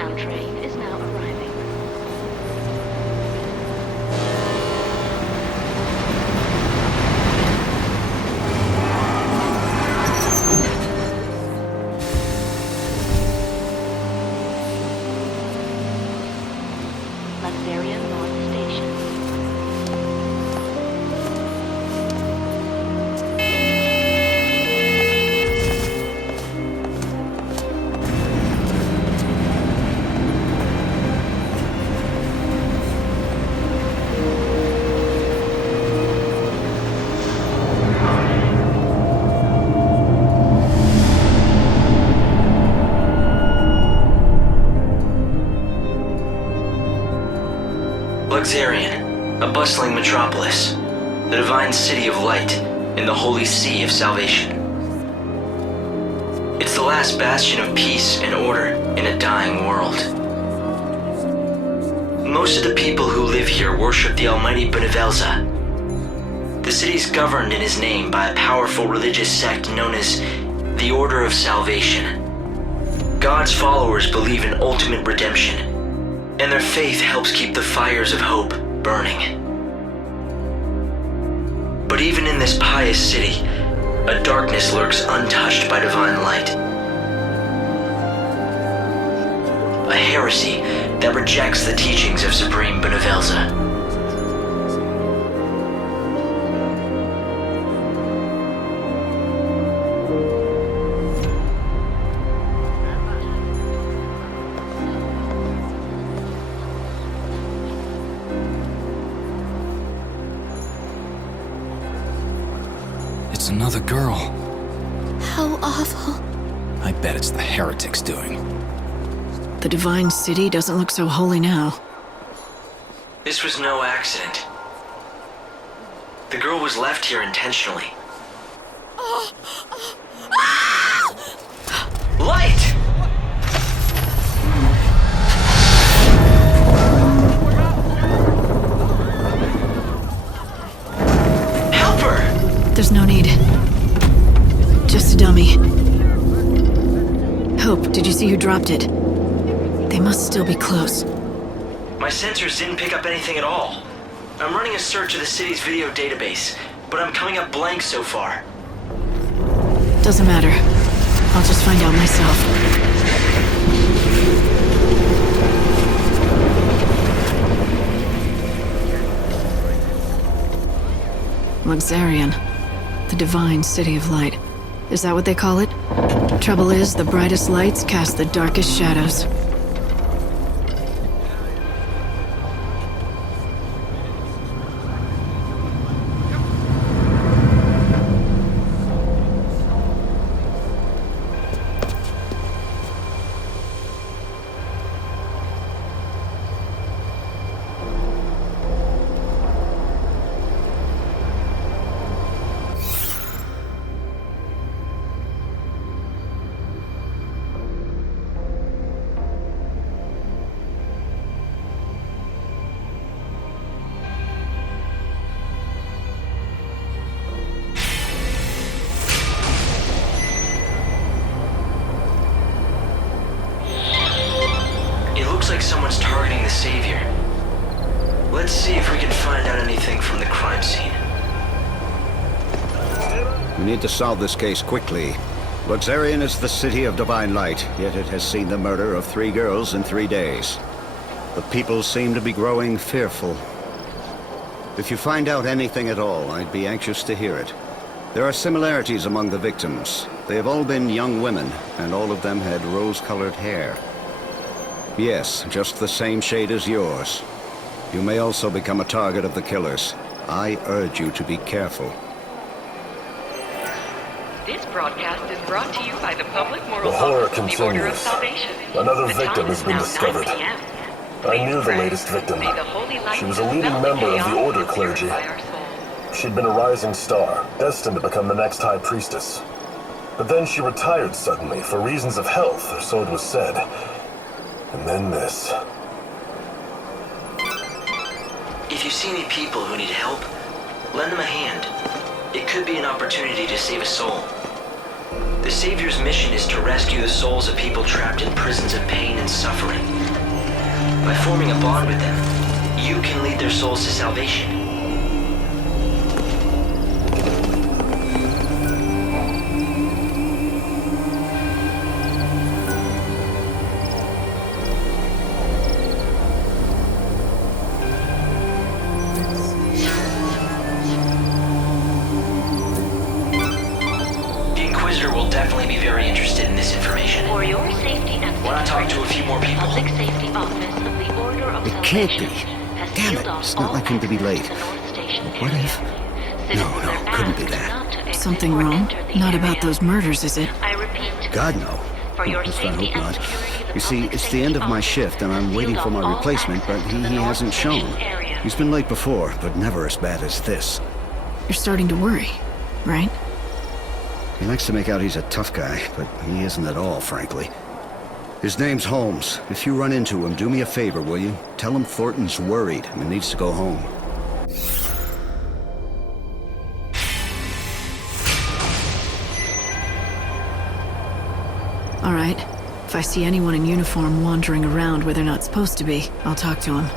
southbound train is now arriving. Luxerion North Station. Luxerion, a bustling metropolis, the divine city of light in the holy sea of salvation. It's the last bastion of peace and order in a dying world. Most of the people who live here worship the almighty Benevelza. The city is governed in his name by a powerful religious sect known as the Order of Salvation. God's followers believe in ultimate redemption, and their faith helps keep the fires of hope burning. But even in this pious city, a darkness lurks untouched by divine light. A heresy that rejects the teachings of Supreme Benevelza. It's another girl. How awful. I bet it's the heretics doing. The divine city doesn't look so holy now. This was no accident. The girl was left here intentionally. Light! Help her! There's no need. Just a dummy. Hope, did you see who dropped it? They must still be close. My sensors didn't pick up anything at all. I'm running a search of the city's video database, but I'm coming up blank so far. Doesn't matter. I'll just find out myself. Luxerion. The divine city of light. Is that what they call it? Trouble is, the brightest lights cast the darkest shadows. Like someone's targeting the Savior. Let's see if we can find out anything from the crime scene. We need to solve this case quickly. Luxerion is the city of divine light, yet it has seen the murder of 3 girls in 3 days. The people seem to be growing fearful. If you find out anything at all, I'd be anxious to hear it. There are similarities among the victims. They have all been young women, and all of them had rose-colored hair. Yes, just the same shade as yours. You may also become a target of the killers. I urge you to be careful. This broadcast is brought to you by the Public Moral The horror Office of the Order of continues. Salvation. Another The victim time has is been now discovered. 9 p.m. I knew the Pray. latest victim. May the holy light She was a leading dispel the member of the chaos Order and clergy. purify our souls. She'd been a rising star, destined to become the next High Priestess. But then she retired suddenly, for reasons of health, or so it was said. And then this. If you see any people who need help, lend them a hand. It could be an opportunity to save a soul. The Savior's mission is to rescue the souls of people trapped in prisons of pain and suffering. By forming a bond with them, you can lead their souls to salvation. Definitely be very interested in this information. For your safety and Why not talk to a few more people? Public Safety Office of the Order of It can't Salvation be. has Damn sealed it, off it's not all like him to be access late. the North Station What area. if? Citizens No, are couldn't be asked that. not to exit Something or wrong? enter the Not area. about those murders, is it? I repeat. God, no. For your At least I safety hope and not. security, the You see, Public it's the Safety end of my Office shift, and has I'm waiting sealed for my off all replacement, but access to the he North hasn't Station shown. area. He's been late before, but never as bad as this. You're starting to worry, right? He likes to make out he's a tough guy, but he isn't at all, frankly. His name's Holmes. If you run into him, do me a favor, will you? Tell him Thornton's worried and needs to go home. All right. If I see anyone in uniform wandering around where they're not supposed to be, I'll talk to them.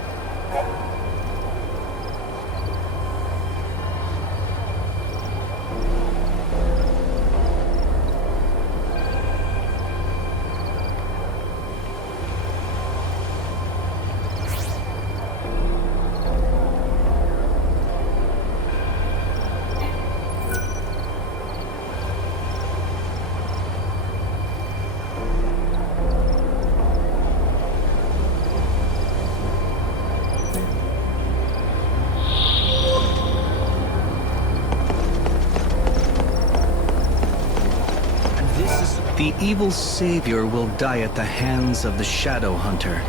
The evil savior will die at the hands of the Shadow Hunter.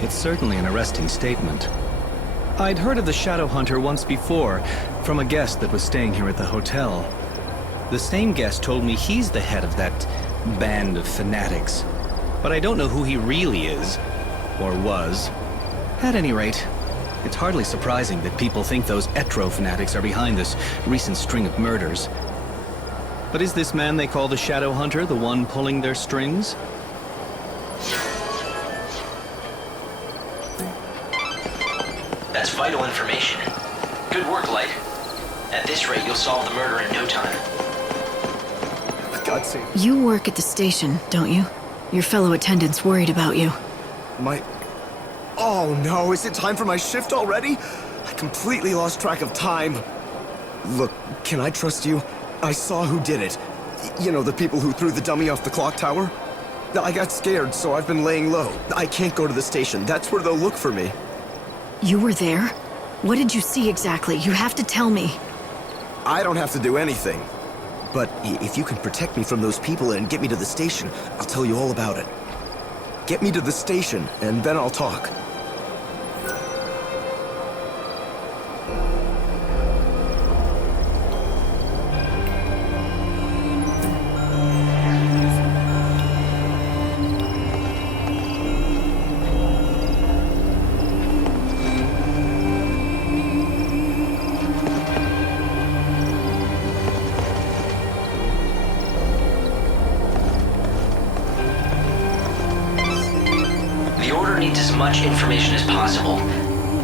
It's certainly an arresting statement. I'd heard of the Shadow Hunter once before, from a guest that was staying here at the hotel. The same guest told me he's the head of that band of fanatics. But I don't know who he really is, or was. At any rate, it's hardly surprising that people think those Etro fanatics are behind this recent string of murders. But is this man they call the Shadow Hunter the one pulling their strings? That's vital information. Good work, Light. At this rate, you'll solve the murder in no time. God save You work at the station, don't you? Your fellow attendants worried about you. my... Oh no, is it time for my shift already? I completely lost track of time. Look, can I trust you? I saw who did it. You know, the people who threw the dummy off the clock tower? I got scared, so I've been laying low. I can't go to the station. That's where they'll look for me. You were there? What did you see exactly? You have to tell me. I don't have to do anything. But if you can protect me from those people and get me to the station, I'll tell you all about it. Get me to the station, and then I'll talk. Needs as much information as possible.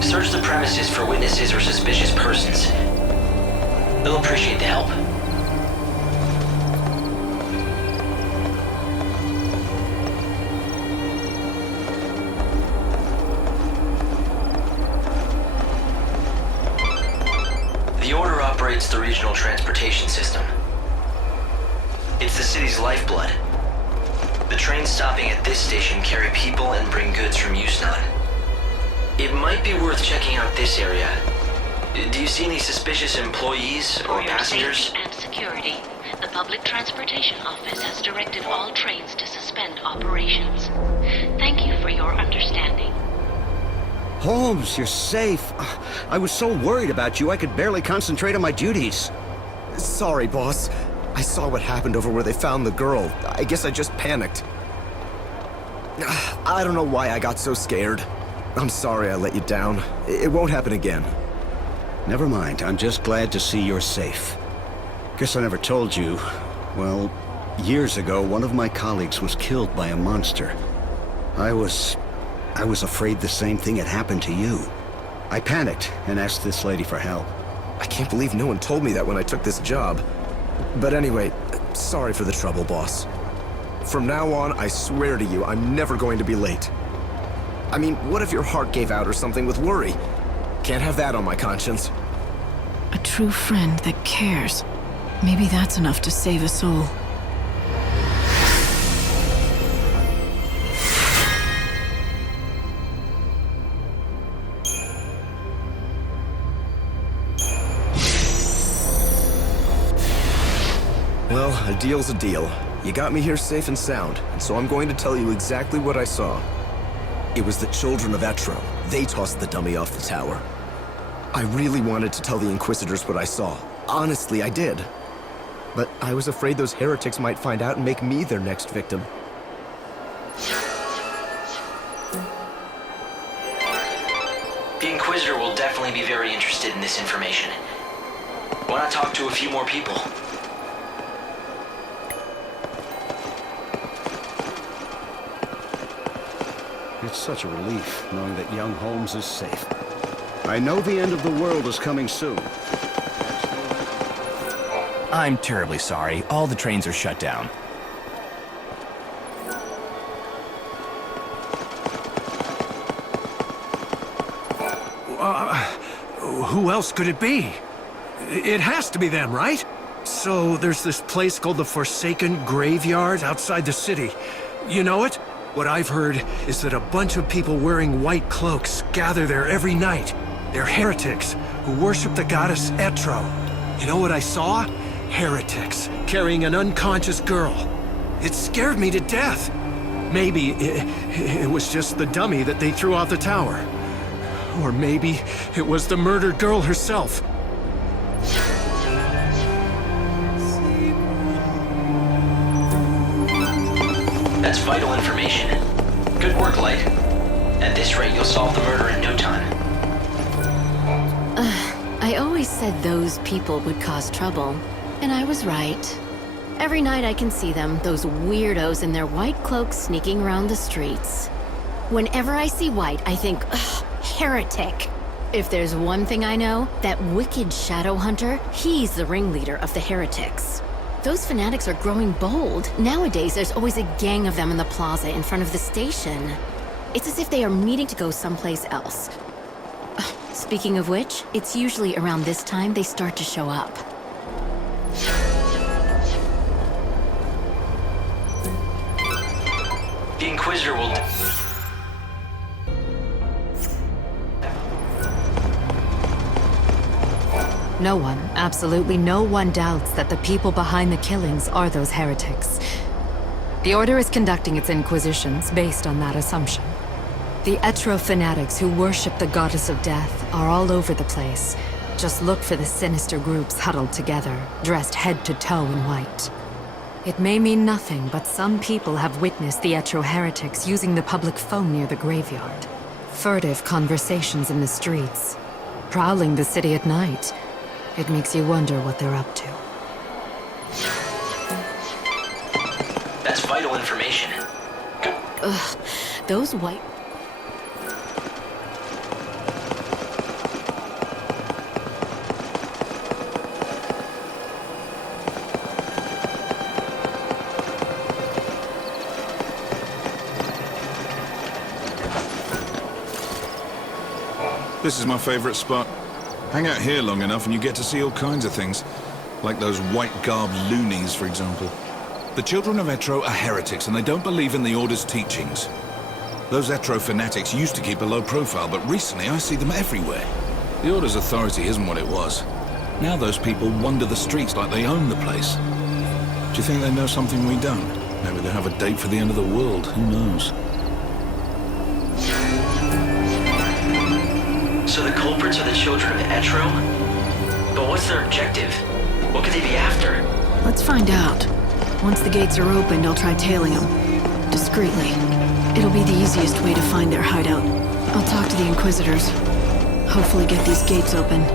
Search the premises for witnesses or suspicious persons. They'll appreciate the help. The Order operates the regional transportation system. It's the city's lifeblood. The trains stopping at this station carry people and bring goods from Yusnan. It might be worth checking out this area. Do you see any suspicious employees or For your passengers? safety and security, the Public Transportation Office has directed all trains to suspend operations. Thank you for your understanding. Holmes, you're safe. I was so worried about you, I could barely concentrate on my duties. Sorry, boss. I saw what happened over where they found the girl. I guess I just panicked. I don't know why I got so scared. I'm sorry I let you down. It won't happen again. Never mind, I'm just glad to see you're safe. Guess I never told you. Well, Years ago, one of my colleagues was killed by a monster. I was afraid the same thing had happened to you. I panicked and asked this lady for help. I can't believe no one told me that when I took this job. But anyway, sorry for the trouble, boss. From now on, I swear to you, I'm never going to be late. I mean, what if your heart gave out or something with worry? Can't have that on my conscience. A true friend that cares. Maybe that's enough to save a soul. Well, a deal's a deal. You got me here safe and sound, and so I'm going to tell you exactly what I saw. It was the children of Etro. They tossed the dummy off the tower. I really wanted to tell the Inquisitors what I saw. Honestly, I did. But I was afraid those heretics might find out and make me their next victim. The Inquisitor will definitely be very interested in this information. Why not talk to a few more people? It's such a relief knowing that young Holmes is safe. I know the end of the world is coming soon. I'm terribly sorry. All the trains are shut down. Who else could it be? It has to be them, right? So there's this place called the Forsaken Graveyard outside the city. You know it? What I've heard is that a bunch of people wearing white cloaks gather there every night. They're heretics who worship the goddess Etro. You know what I saw? Heretics carrying an unconscious girl. It scared me to death. Maybe it was just the dummy that they threw off the tower. Or maybe it was the murdered girl herself. That's vital information. Good work, Light. At this rate, you'll solve the murder in no time. I always said those people would cause trouble, and I was right. Every night I can see them, those weirdos in their white cloaks sneaking around the streets. Whenever I see white, I think, ugh, heretic. If there's one thing I know, that wicked shadow hunter, he's the ringleader of the heretics. Those fanatics are growing bold. Nowadays, there's always a gang of them in the plaza in front of the station. It's as if they are meeting to go someplace else. Speaking of which, it's usually around this time they start to show up. The Inquisitor will... No one, absolutely no one doubts that the people behind the killings are those heretics. The Order is conducting its inquisitions based on that assumption. The Etro fanatics who worship the goddess of death are all over the place. Just look for the sinister groups huddled together, dressed head to toe in white. It may mean nothing, but some people have witnessed the Etro heretics using the public phone near the graveyard. Furtive conversations in the streets. Prowling the city at night. It makes you wonder what they're up to. That's vital information. Ugh, those white... This is my favorite spot. Hang out here long enough and you get to see all kinds of things. Like those white-garbed loonies, for example. The children of Etro are heretics and they don't believe in the Order's teachings. Those Etro fanatics used to keep a low profile, but recently I see them everywhere. The Order's authority isn't what it was. Now those people wander the streets like they own the place. Do you think they know something we don't? Maybe they have a date for the end of the world, who knows? So the culprits are the children of Etro? But what's their objective? What could they be after? Let's find out. Once the gates are opened, I'll try tailing them. Discreetly. It'll be the easiest way to find their hideout. I'll talk to the Inquisitors. Hopefully get these gates open.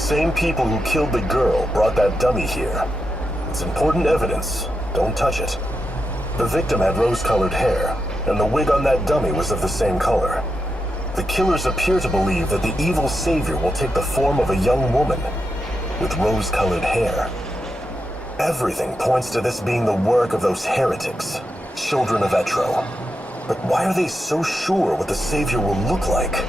same people who killed the girl brought that dummy here. It's important evidence. Don't touch it. The victim had rose-colored hair, and the wig on that dummy was of the same color. The killers appear to believe that the evil savior will take the form of a young woman with rose-colored hair. Everything points to this being the work of those heretics, children of Etro. But why are they so sure what the savior will look like?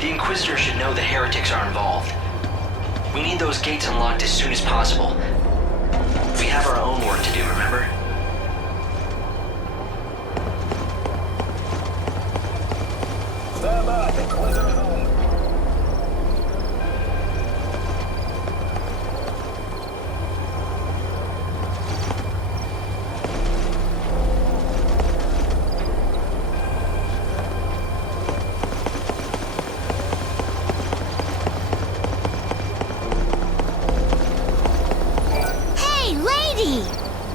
The Inquisitors should know the heretics are involved. We need those gates unlocked as soon as possible. We have our own work to do, remember? Stand by, Inquisitor home.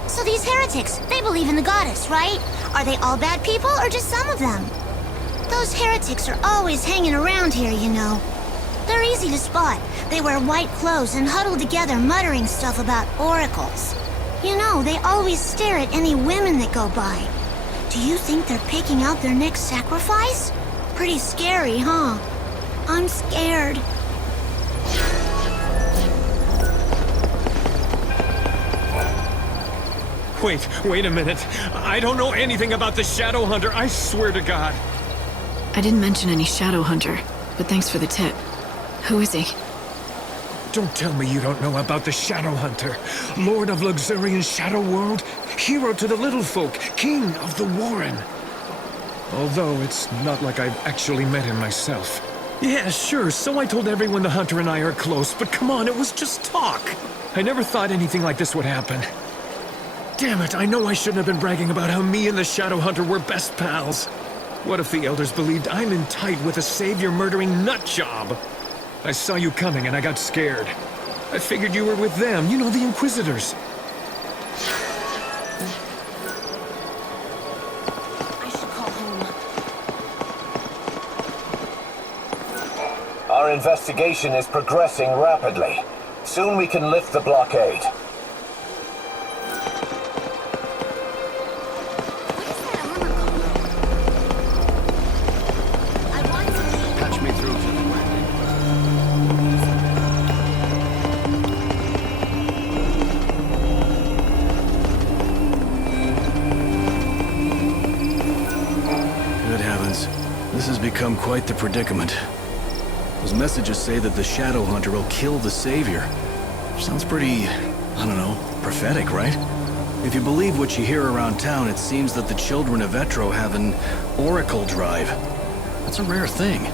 So these heretics, they believe in the goddess, right? Are they all bad people, or just some of them? Those heretics are always hanging around here, you know. They're easy to spot. They wear white clothes and huddle together muttering stuff about oracles. You know, they always stare at any women that go by. Do you think they're picking out their next sacrifice? Pretty scary, huh? I'm scared. Wait a minute. I don't know anything about the Shadow Hunter, I swear to God. I didn't mention any Shadow Hunter, but thanks for the tip. Who is he? Don't tell me you don't know about the Shadow Hunter. Lord of Luxerion's Shadow World, hero to the little folk, king of the Warren. Although it's not like I've actually met him myself. Yeah, sure, so I told everyone the Hunter and I are close, but come on, it was just talk. I never thought anything like this would happen. Damn it, I know I shouldn't have been bragging about how me and the Shadow Hunter were best pals. What if the Elders believed I'm in tight with a savior-murdering nutjob? I saw you coming and I got scared. I figured you were with them, you know, the Inquisitors. I should call home. Our investigation is progressing rapidly. Soon we can lift the blockade. This has become quite the predicament. Those messages say that the Shadow Hunter will kill the Savior. Sounds pretty, I don't know, prophetic, right? If you believe what you hear around town, it seems that the children of Etro have an Oracle Drive. That's a rare thing.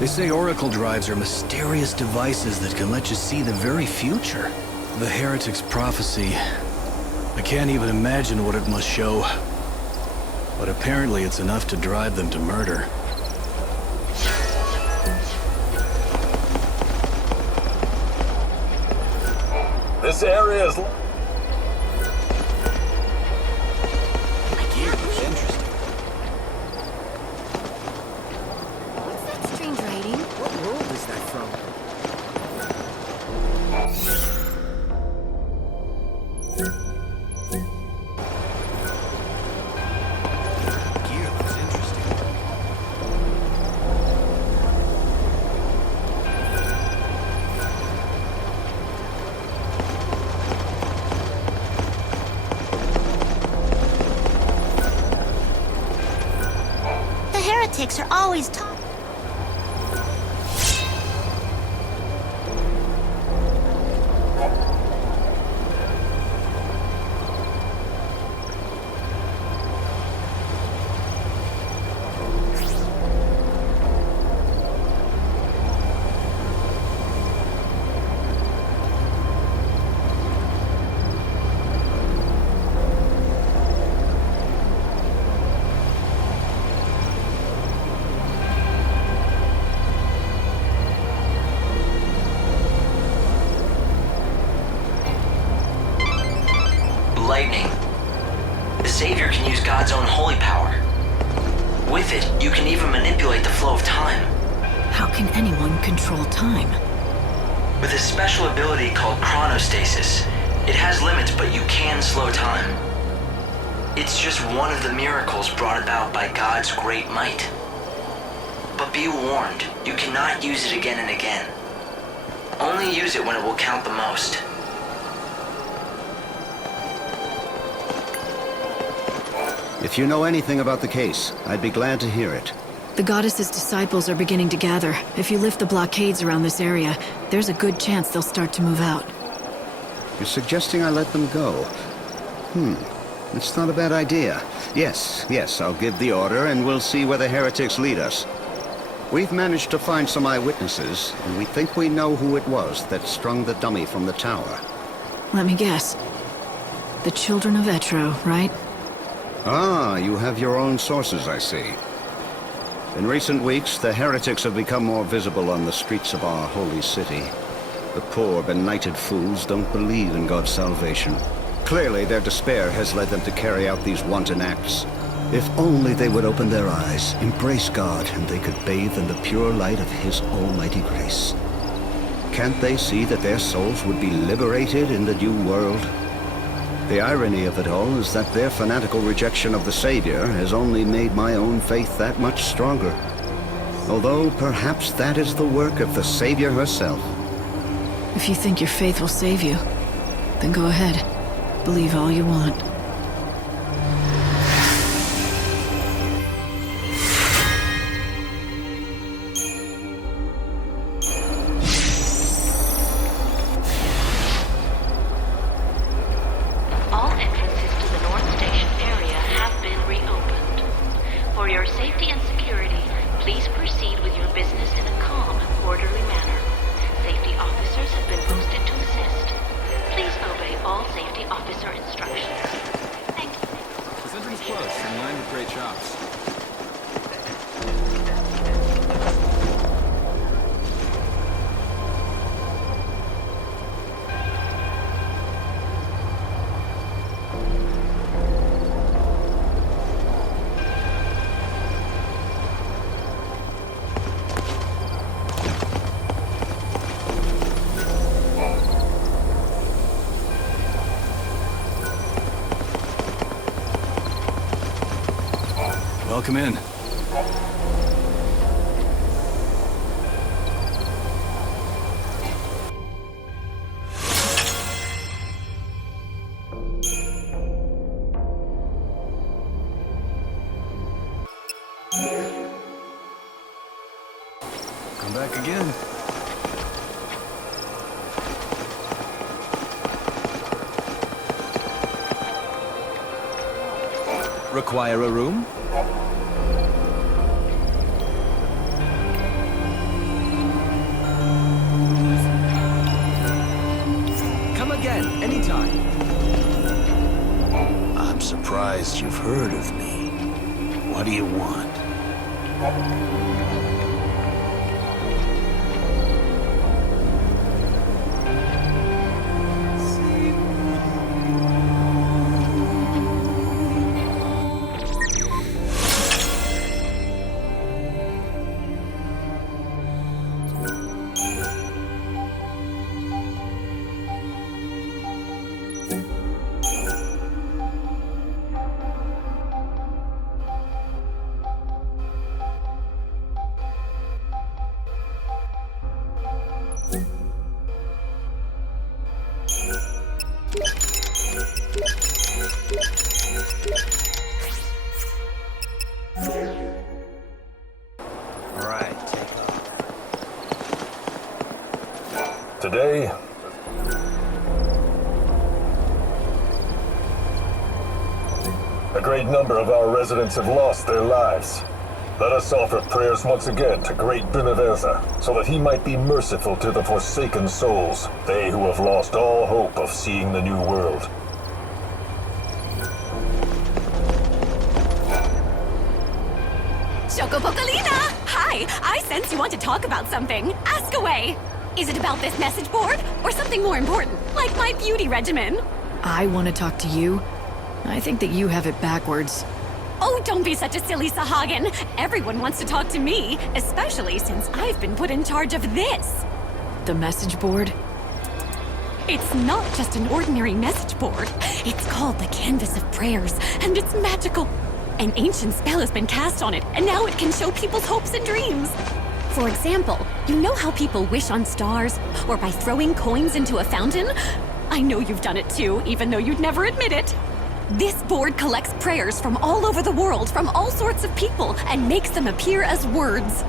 They say Oracle Drives are mysterious devices that can let you see the very future. The Heretic's prophecy. I can't even imagine what it must show. But apparently it's enough to drive them to murder. This area is... What's that strange writing? What world is that from? Heretics are always talking. Lightning. The Savior can use God's own holy power. With it, you can even manipulate the flow of time. How can anyone control time? With a special ability called chronostasis, it has limits, but you can slow time. It's just one of the miracles brought about by God's great might. But be warned, you cannot use it again and again. Only use it when it will count the most. If you know anything about the case, I'd be glad to hear it. The goddess's disciples are beginning to gather. If you lift the blockades around this area, there's a good chance they'll start to move out. You're suggesting I let them go? It's not a bad idea. Yes, I'll give the order and we'll see where the heretics lead us. We've managed to find some eyewitnesses, and we think we know who it was that strung the dummy from the tower. Let me guess. The children of Etro, right? Ah, you have your own sources, I see. In recent weeks, the heretics have become more visible on the streets of our holy city. The poor, benighted fools don't believe in God's salvation. Clearly, their despair has led them to carry out these wanton acts. If only they would open their eyes, embrace God, and they could bathe in the pure light of His almighty grace. Can't they see that their souls would be liberated in the new world? The irony of it all is that their fanatical rejection of the Savior has only made my own faith that much stronger. Although perhaps that is the work of the Savior herself. If you think your faith will save you, then go ahead. Believe all you want. All entrances to the North Station area have been reopened. For your safety and security, please proceed with your business in a calm and orderly manner. Safety officers have been posted to assist. Please obey all safety officer instructions. Thank you. This entrance close, in line with great shops. Welcome in. Come back again. Require a room? Come again, anytime. I'm surprised you've heard of me. What do you want? Today, a great number of our residents have lost their lives. Let us offer prayers once again to great Benevelza, so that he might be merciful to the forsaken souls, they who have lost all hope of seeing the new world. Chocopocolina! Hi! I sense you want to talk about something. Ask away! Is it about this message board? Or something more important, like my beauty regimen? I want to talk to you. I think that you have it backwards. Oh, don't be such a silly Sahagin. Everyone wants to talk to me, especially since I've been put in charge of this. The message board? It's not just an ordinary message board. It's called the Canvas of Prayers, and it's magical. An ancient spell has been cast on it, and now it can show people's hopes and dreams. For example, you know how people wish on stars, or by throwing coins into a fountain? I know you've done it too, even though you'd never admit it. This board collects prayers from all over the world, from all sorts of people, and makes them appear as words.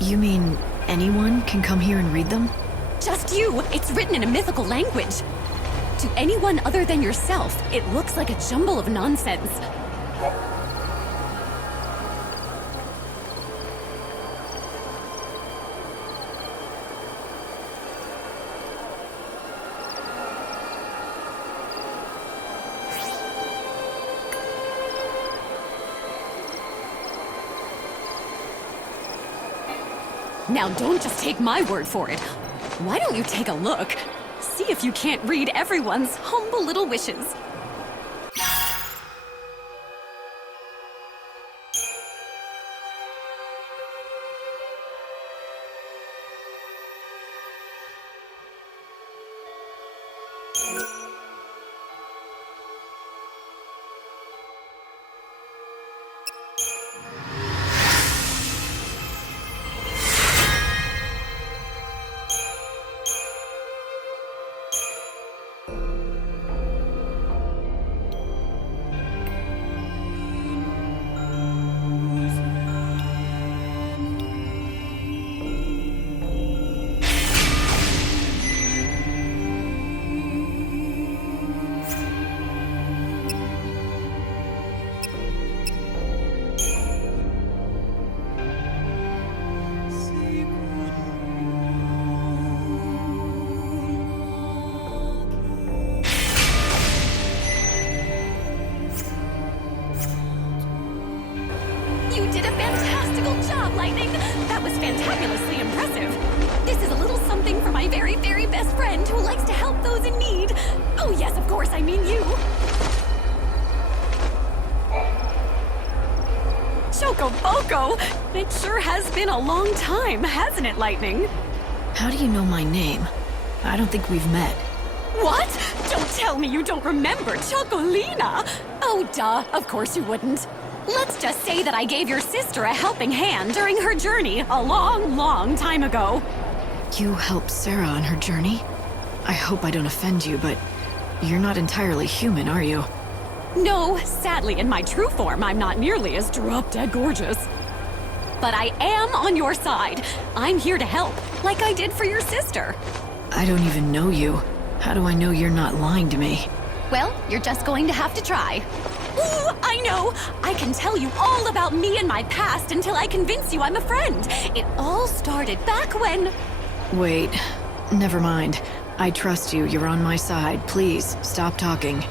You mean anyone can come here and read them? Just you. It's written in a mythical language. To anyone other than yourself, it looks like a jumble of nonsense. Now don't just take my word for it. Why don't you take a look? See if you can't read everyone's humble little wishes. You did a fantastical job, Lightning! That was fantabulously impressive. This is a little something for my very, very best friend who likes to help those in need. Oh yes, of course, I mean you. Chocoboco! It sure has been a long time, hasn't it, Lightning? How do you know my name? I don't think we've met. What? Don't tell me you don't remember Chocolina! Oh, duh, of course you wouldn't. Let's just say that I gave your sister a helping hand during her journey a long, long time ago. You helped Sarah on her journey? I hope I don't offend you, but you're not entirely human, are you? No, sadly, in my true form, I'm not nearly as drop-dead gorgeous. But I am on your side. I'm here to help, like I did for your sister. I don't even know you. How do I know you're not lying to me? Well, you're just going to have to try. Ooh, I know! I can tell you all about me and my past until I convince you I'm a friend. It all started back when... Wait, never mind. I trust you. You're on my side. Please, stop talking.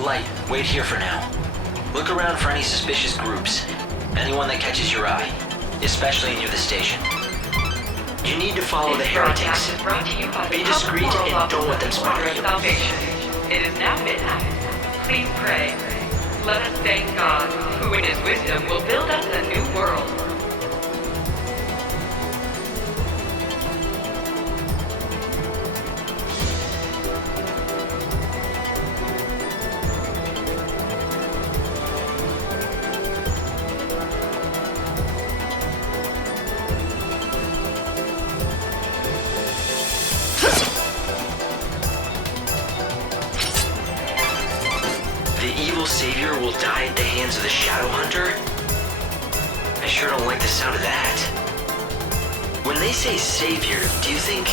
Light, wait here for now. Look around for any suspicious groups. Anyone that catches your eye. Especially near the station. You need to follow the heretics. Be discreet and don't let them spot you. It is now midnight. Please pray. Let us thank God, who in his wisdom will build us a new world. The evil savior will die at the hands of the Shadow Hunter? I sure don't like the sound of that. When they say savior, do you think...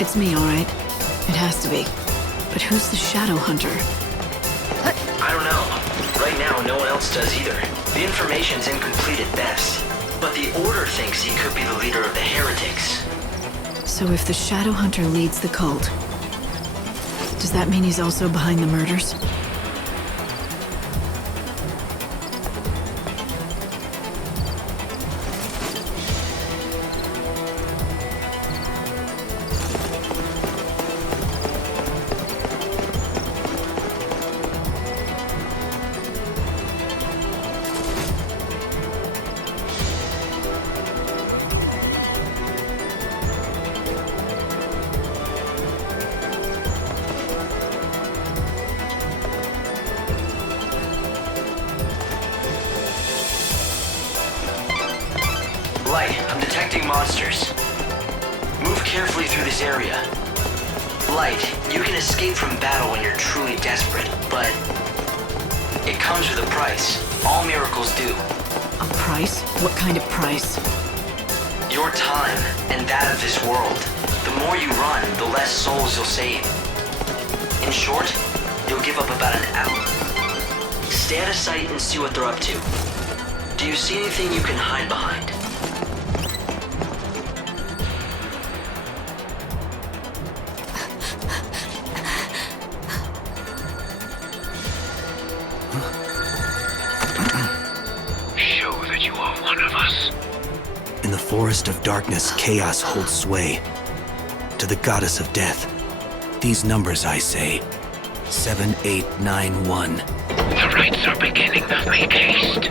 It's me, alright. It has to be. But who's the Shadow Hunter? I don't know. Right now, no one else does either. The information's incomplete at best. But the Order thinks he could be the leader of the heretics. So if the Shadow Hunter leads the cult, does that mean he's also behind the murders? Light, I'm detecting monsters. Move carefully through this area. Light, you can escape from battle when you're truly desperate, but it comes with a price. All miracles do. A price? What kind of price? Your time, and that of this world. The more you run, the less souls you'll save. In short, you'll give up about an hour. Stay out of sight and see what they're up to. Do you see anything you can hide behind? In the forest of darkness, chaos holds sway. To the goddess of death, these numbers I say, 7891. The rites are beginning, but make haste.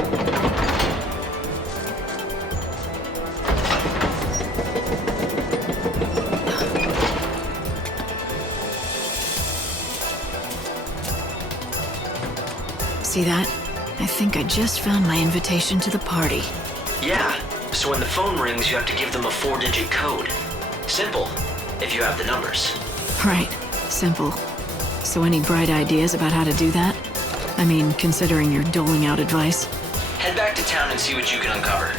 See that? I think I just found my invitation to the party. Yeah, so when the phone rings, you have to give them a 4-digit code. Simple, if you have the numbers. Right, simple. So any bright ideas about how to do that? I mean, considering you're doling out advice. Head back to town and see what you can uncover.